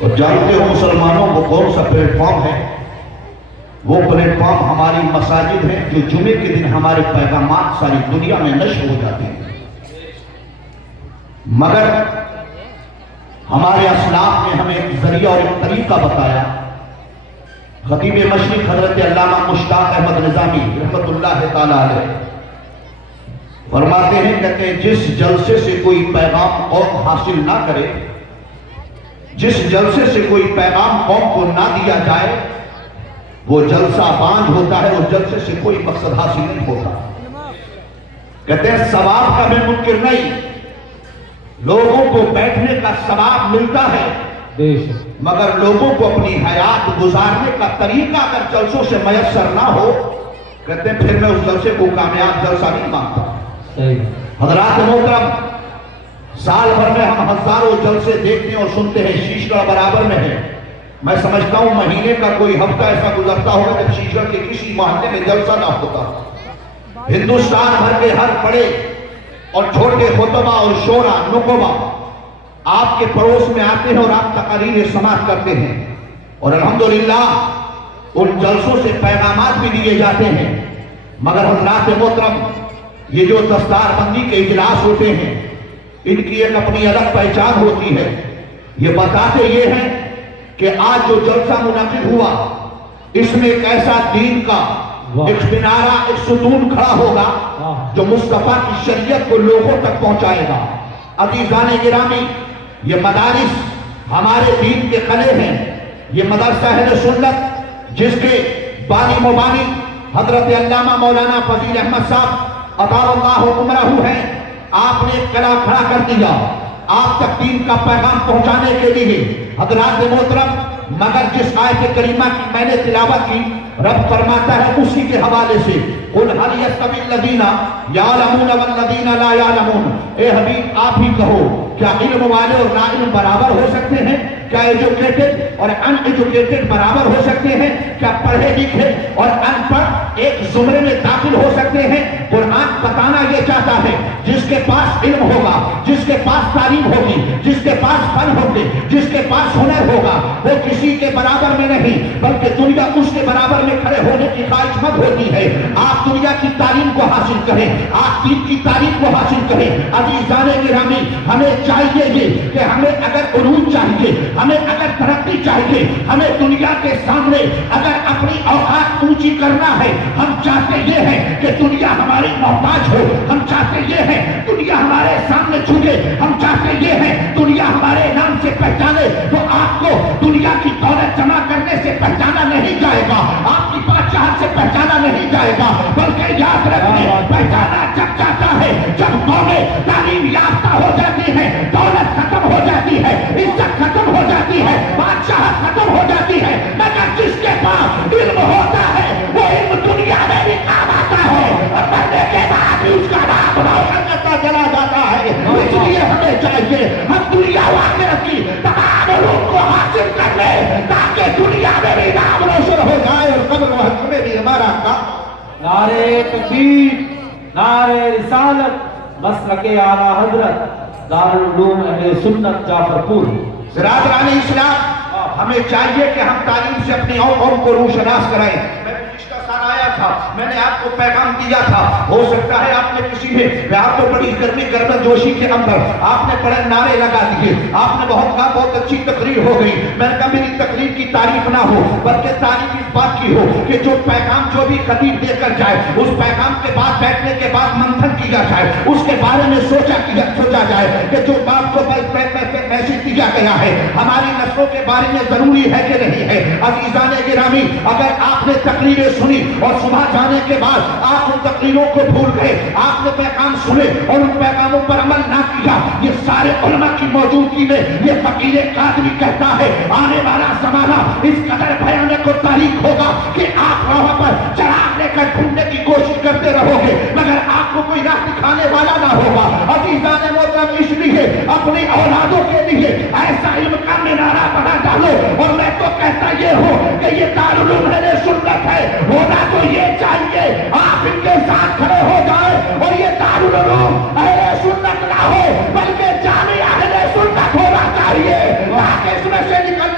اور جانتے ہو مسلمانوں کو کون سا پلیٹ فارم ہے؟ وہ پلیٹ فارم ہماری مساجد ہیں، جو جمعے کے دن ہمارے پیغامات ساری دنیا میں نشر ہو جاتے ہیں۔ مگر ہمارے اسلاف نے ہمیں ایک ذریعہ اور ایک طریقہ بتایا۔ خطیب مشرق حضرت علامہ مشتاق احمد نظامی رحمت اللہ تعالی علیہ فرماتے ہیں، کہتے ہیں جس جلسے سے کوئی پیغام قوم حاصل نہ کرے، جس جلسے سے کوئی پیغام قوم کو نہ دیا جائے، وہ جلسہ باندھ ہوتا ہے، اس جلسے سے کوئی مقصد حاصل نہیں ہوتا۔ کہتے ہیں ثواب کا میں منکر نہیں، لوگوں کو بیٹھنے کا ثواب ملتا ہے، مگر لوگوں کو اپنی حیات گزارنے کا طریقہ اگر جلسوں سے میسر نہ ہو، کہتے ہیں پھر میں اس جلسے کو کامیاب جلسہ نہیں مانتا۔ حضرات محترم، سال بھر میں ہم ہزاروں جلسے دیکھتے ہیں اور سنتے ہیں، شیش گڑھ برابر میں ہے۔ میں سمجھتا ہوں مہینے کا کوئی ہفتہ ایسا گزرتا ہوگا جب شیش گڑھ کے کسی محلے میں جلسہ نہ ہوتا۔ ہندوستان بھر کے ہر بڑے اور چھوٹے خطبہ اور شورا نقبہ آپ کے پڑوس میں آتے ہیں اور آپ تقاریر سماعت کرتے ہیں، اور الحمدللہ ان جلسوں سے پیغامات بھی دیے جاتے ہیں۔ مگر حضرات محترم، یہ جو دستار بندی کے اجلاس ہوتے ہیں، ان کی ایک اپنی الگ پہچان ہوتی ہے۔ یہ بتاتے یہ ہیں کہ آج جو جلسہ منعقد ہوا، اس میں ایک ایسا دین کا ایک منارہ، ایک ستون کھڑا ہوگا جو مصطفیٰ کی شریعت کو لوگوں تک پہنچائے گا۔ عزیزان گرامی، یہ مدارس ہمارے دین کے قلعے ہیں۔ یہ مدرسہ اہل سنت جس کے بانی مبانی حضرت علامہ مولانا فضیل احمد صاحب اطال اللہ عمرہ ہیں، آپ نے قلعہ کھڑا کر دیا آپ تک دین کا پیغام پہنچانے کے لیے۔ حضرات محترم، مگر جس آیت کریمہ کی میں نے تلاوت کی، رب فرماتا ہے اسی کے حوالے سے، قُلْ هَلْ يَسْتَوِي الَّذِينَ يَعْلَمُونَ وَالَّذِينَ لَا يَعْلَمُونَ۔ اے حبیب آپ ہی کہو، کیا علم والے اور نا علم برابر ہو سکتے ہیں؟ کیا ایجوکیٹڈ اور ان ایجوکیٹڈ برابر ہو سکتے ہیں؟ کیا پڑھے لکھے اور ان پڑھ ایک زمرے میں داخل ہو سکتے ہیں؟ قرآن بتانا یہ چاہتا ہے، جس کے پاس علم ہوگا، جس کے پاس تعلیم ہوگی، جس کے پاس فن ہوگے، جس کے پاس ہنر ہوگا، وہ کسی کے برابر میں نہیں بلکہ دنیا اس کے برابر میں کھڑے ہونے کی خواہش مند ہوتی ہے۔ آپ دنیا کی تعلیم کو حاصل کریں، آپ دین کی تعلیم کو حاصل کریں۔ عزیزان گرامی، ہمیں چاہیے یہ کہ ہمیں اگر عروج چاہیے، ہمیں اگر ترقی چاہیے، ہمیں دنیا کے سامنے اگر اپنی اوقات اونچی کرنا ہے، ہم چاہتے یہ ہیں کہ دنیا ہماری محتاج ہو، ہم چاہتے یہ ہیں دنیا ہمارے سامنے جھکے، ہم چاہتے یہ ہیں دنیا ہمارے نام سے پہچانے، تو آپ کو دنیا کی دولت جمع کرنے سے پہچانا نہیں جائے گا، آپ کی بادشاہت سے پہچانا نہیں جائے گا، بلکہ یاد رکھیں پہچانا جب جاتا ہے جب قومیں تعلیم یافتہ ہو جاتی ہے، دولت ختم ہو جاتی ہے، عزت ختم ہو جاتی ہے، بادشاہت ختم ہو جاتی ہے۔ مگر جس کے پاس علم ہوتا ہے وہ علم دنیا میں بھی کام آتا ہے، اور مرنے کے بعد بھی اس کا نام روشن کرتا چلا جاتا ہے۔ اس لیے ہمیں چاہیے ہم دنیا و آخرت کی تمام علوم کو حاصل کر لیں تاکہ دنیا میں بھی نام روشن ہو جائے اور قبر و حشر میں بھی ہمارا کام۔ نعرہ تکبیر، نعرہ رسالت، مسلک اعلیٰ حضرت دارالعلوم اہل سنت جعفر پور۔ برادران اسلام، ہمیں چاہیے کہ ہم تعلیم سے اپنی قوم کو روشناس کرائیں۔ میں پچھلا سال آیا تھا، میں نے آپ کو پیغام دیا تھا، ہو سکتا ہے آپ نے کسی میں آپ کو بڑی گرمی گرمن جوشی کے اندر آپ نے بڑے نعرے لگا دیے، آپ نے بہت کہا بہت اچھی تقریر ہو گئی۔ میں نے کہا میری تقریر کی تعریف نہ ہو بلکہ تعریف اس بات کی ہو کہ جو پیغام جو بھی خطیب دے کر جائے، اس پیغام کے بعد بیٹھنے کے بعد منتھن کیا جائے، اس کے بارے میں سوچا جائے کہ جو بات کو میسج دیا گیا ہے ہماری نسلوں کے بارے میں ضروری ہے کہ نہیں ہے۔ عزیزان گرامی، اگر آپ نے تقریریں سنی اور صبح جانے کے بعد آپ ان تقریروں کو بھول گئے، آپ نے پیغام سنے اور ان پیغاموں پر عمل نہ کیا، یہ سارے علماء کی موجودگی میں یہ فقیر قادری کہتا ہے آنے والا زمانہ اس قدر بھیانک و تاریک ہوگا کہ آپ راہ پر چراغ لے کر ڈھونڈنے کی کوشش کرتے رہو گے مگر آپ کو کوئی راہ دکھانے والا نہ ہوگا۔ عزیزان محترم، اس لیے اپنی اولادوں کے لیے ایسا علم کا منارہ بنا ڈالو، اور میں تو کہتا یہ ہوں کہ یہ دارالعلوم اہل سنت ہے، ہونا تو یہ چاہیے آپ ان کے ساتھ کھڑے ہو جائے اور یہ دارالعلوم اہل سنت نہ ہو بلکہ جامعہ اہل سنت ہونا چاہیے تاکہ اس میں سے نکلنے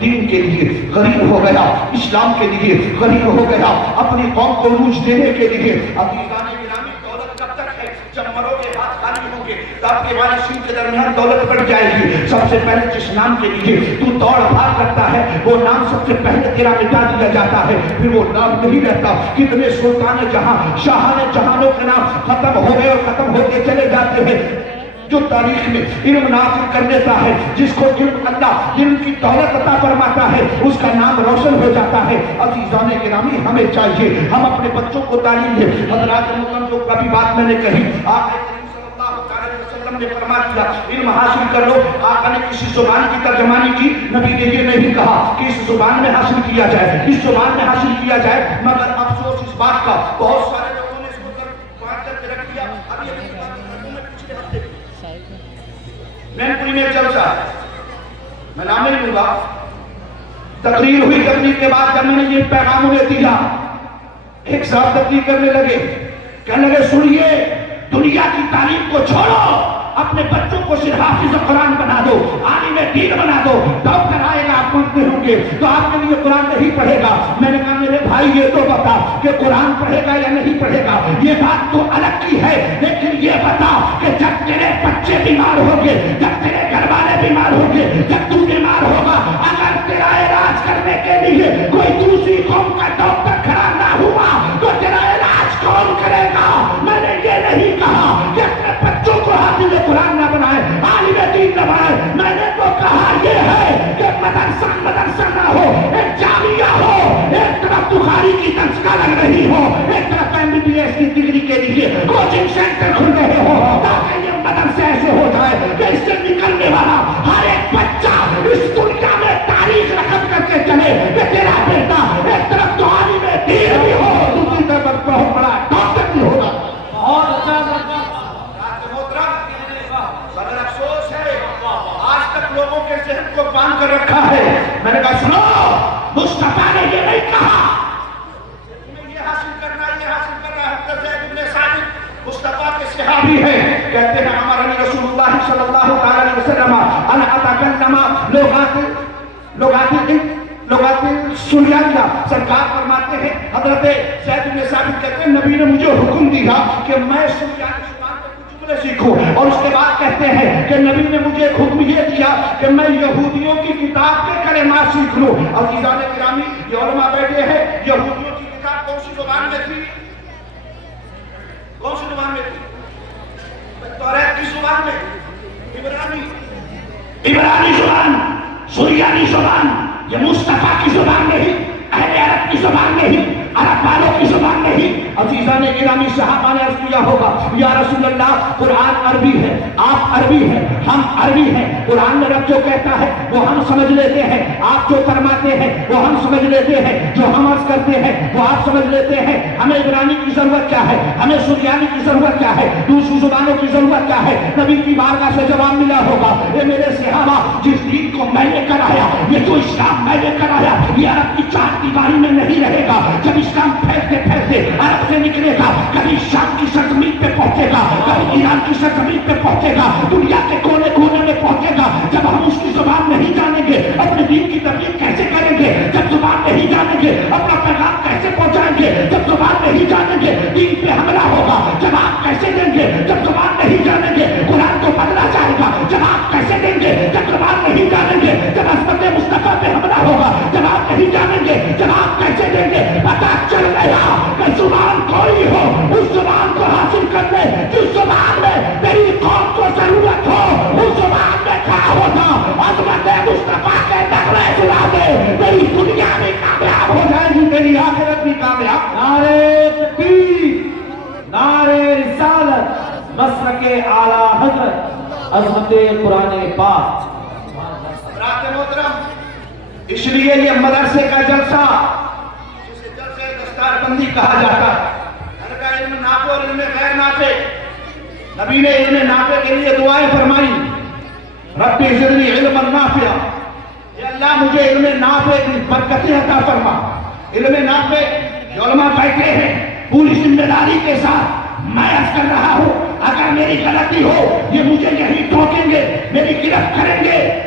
دین کے لیے غریب ہو گیا، اسلام کے لیے غریب ہو گیا، اپنی قوم کو روج دینے کے لیے۔ عزیزان گرامی، دولت کب تک ہے؟ جب مرو گے ہاتھ خالی ہوں گے، تو آپ کے وارثین کے درمیان دولت بڑھ جائے گی۔ سب سے پہلے جس نام کے لیے تو دوڑ بھاگ کرتا ہے، وہ نام سب سے پہلے تیرا مٹا دیا جاتا ہے، پھر وہ نام نہیں رہتا۔ کتنے سلطان جہاں، شاہان جہانوں کے نام ختم ہو گئے اور ختم ہوتے چلے جاتے ہیں۔ جو تاریخ میں علم نازل کر دیتا ہے، جس کو علم اللہ علم کی دولت عطا فرماتا ہے، اس کا نام روشن ہو جاتا ہے۔ عزیزان گرامی، ہمیں چاہیے ہم اپنے بچوں کو تعلیم دیں۔ حضرات محترم، جو کبھی بات میں نے کہی، آپ صلی اللہ علیہ وسلم نے فرما دیا علم حاصل کر لو۔ آقا نے کسی زبان کی ترجمانی کی، نبی نے یہ نہیں کہا کہ اس زبان میں حاصل کیا جائے، اس زبان میں حاصل کیا جائے، مگر افسوس اس بات کا بہت سارے لوگوں نے اس کو کر کے رکھ دیا۔ ابھی پچھلے ہفتے میں پوری میں جلسہ، میں نام نہیں لوں گا، تقریر ہوئی، تقریر کے بعد جب میں نے یہ پیغام انہیں دیا، ایک صاحب تقریر کرنے لگے، کہنے لگے سنیے، دنیا کی تعلیم کو چھوڑو، اپنے بچوں کو صرف حافظ قرآن بنا دو، عالم دین بنا دو، ڈاکٹر آئے گا آپ پڑھتے ہوں گے تو آپ کے لیے قرآن نہیں پڑھے گا۔ میں نے کہا میرے بھائی یہ تو بتا کہ قرآن پڑھے گا یا نہیں پڑھے گا، یہ بات تو الگ کی ہے، لیکن یہ بتا کہ جب تیرے بچے بیمار ہوں گے، جب تیرے گھر والے بیمار ہوں گے، جب تو بیمار ہوگا، اگر تیرا علاج کرنے کے لیے کوئی دوسری قوم کا ڈاکٹر کھڑا نہ ہوا تو تیرا علاج کون کرے گا؟ میں نے یہ نہیں کہا کہ اپنے بچوں کو حافظ قرآن نہ بنائے، عالم دین نہ بنائے، میں نے تو کہا یہ ہے کہ مدرسہ نہ ہو، ایک جامعہ ہو، ایک طرف بخاری کی تذکرہ لگ رہی ہو، ایک طرف MBBS کی ڈگری کے لیے کوچنگ سینٹر کھل رہے ہو، تاکہ یہ مدرسے ایسے ہو جائے کہ اس سے نکلنے والا ہر ایک بچہ اس دنیا میں تاریخ رقم کر کے چلے کہ تیرا بیٹا ایک طرف تو عالم دین بھی ہو، دوسری طرف بہت بڑا ڈاکٹر بھی ہوگا۔ بہت اچھا مگر افسوس ہے آج تک لوگوں کے ذہن کو باندھ کر رکھا ہے۔ میں نے کہا سنو، مصطفیٰ نے یہ نہیں کہا یہ حاصل کرنا، یہ حاصل کرنا۔ حضرت زید بن ثابت مصطفیٰ کے صحابی ہیں، کہتے ہیں ہمارا رسول اللہ صلی اللہ علیہ وسلم ان اتکلم لغات سریانیہ، سرکار فرماتے ہیں، حضرت زید بن ثابت کہتے ہیں نبی نے مجھے حکم دیا کہ میں سریانی سیکھوں، اور اس کے بعد کہتے ہیں کہ نبی نے مجھے حکم یہ دیا کہ میں یہودیوں کی کتاب کے کلمات سیکھ لوں۔ عزیزان گرامی، یہ علماء بیٹھے ہیں، یہودیوں کی کتاب کون سی زبان میں تھی؟ کون سی زبان میں تھی؟ توریت کی زبان میں، عبرانی زبان، سریانی زبان، یہ مصطفیٰ کی زبان نہیں، اہل عرب کی زبان نہیں، عرب والوں کی زبان نہیں۔ عزیزان گرامی، صحابہ نے عرض کیا ہوگا یا رسول اللہ قرآن عربی ہے، آپ عربی ہیں، ہم عربی ہیں، قرآن میں رب جو کہتا ہے وہ ہم سمجھ لیتے ہیں، آپ جو فرماتے ہیں وہ ہم سمجھ لیتے ہیں، جو ہم عرض کرتے ہیں وہ آپ سمجھ لیتے ہیں، ہمیں عبرانی کی ضرورت کیا ہے، ہمیں سریانی کی ضرورت کیا ہے، دوسری زبانوں کی ضرورت کیا ہے؟ نبی کی بارگاہ سے جواب ملا ہوگا اے میرے صحابہ، جس دین کو میں نے کرایا، یہ جو اسلام میں نے کرایا، یہ عرب کی چار دیواری میں نہیں رہے گا۔ جب اسلام پھیلتے پھیلتے عرب سے نکلے گا، کبھی شام کی سرزمین پہ پہنچے گا، کبھی ایران کی سرزمین پہ پہنچے گا، دنیا کے کونے کونے میں پہنچے گا۔ جب ہم اس کی زبان نہیں جانیں گے، اپنے دین کی تبلیغ کیسے کریں گے؟ جب زبان نہیں جانیں گے، اپنا پیغام کیسے پہنچائیں گے؟ جب زبان نہیں جانیں گے، دین پہ حملہ ہوگا، جواب کیسے دیں گے؟ جب زبان نہیں جانیں گے، قرآن کو بدلا جائے گا، جواب کیسے دیں گے؟ جب زبان نہیں جانیں گے، جب عصمت مصطفیٰ پہ حملہ ہوگا، جواب نہیں جانیں گے، جواب کیسے دیں گے؟ پتہ چل گیا کہ زبان کوئی ہو، اس زبان کو حاصل کر لے جس زبان میں تیری قوم کو ضرورت ہو، اس زبان میں کھڑا ہوتا عظمت مصطفیٰ کے نغمے سنا دے، تیری دنیا بھی کامیاب ہو جائے گی، تیری آخرت بھی کامیاب۔ نعرے تکبیر، نعرے رسالت، مسلک اعلیٰ حضرت، عظمت قرآن پاک۔ حضرات محترم، اس لیے یہ مدرسے کا جلسہ جسے جلسے دستار بندی کہا جاتا ہے، علم نافع اور علم غیر نافع، نبی نے علم نافع کے لیے دعائیں فرمائی، رب زدنی علما نافعا، یا اللہ مجھے علم نافع کی برکتیں عطا فرما۔ علم نافع جو علماء بیٹھے ہیں پوری ذمہ داری کے ساتھ، میں عرض کر رہا ہوں اگر میری غلطی ہو یہ مجھے یہی ٹوکیں گے، میری گرفت کریں گے،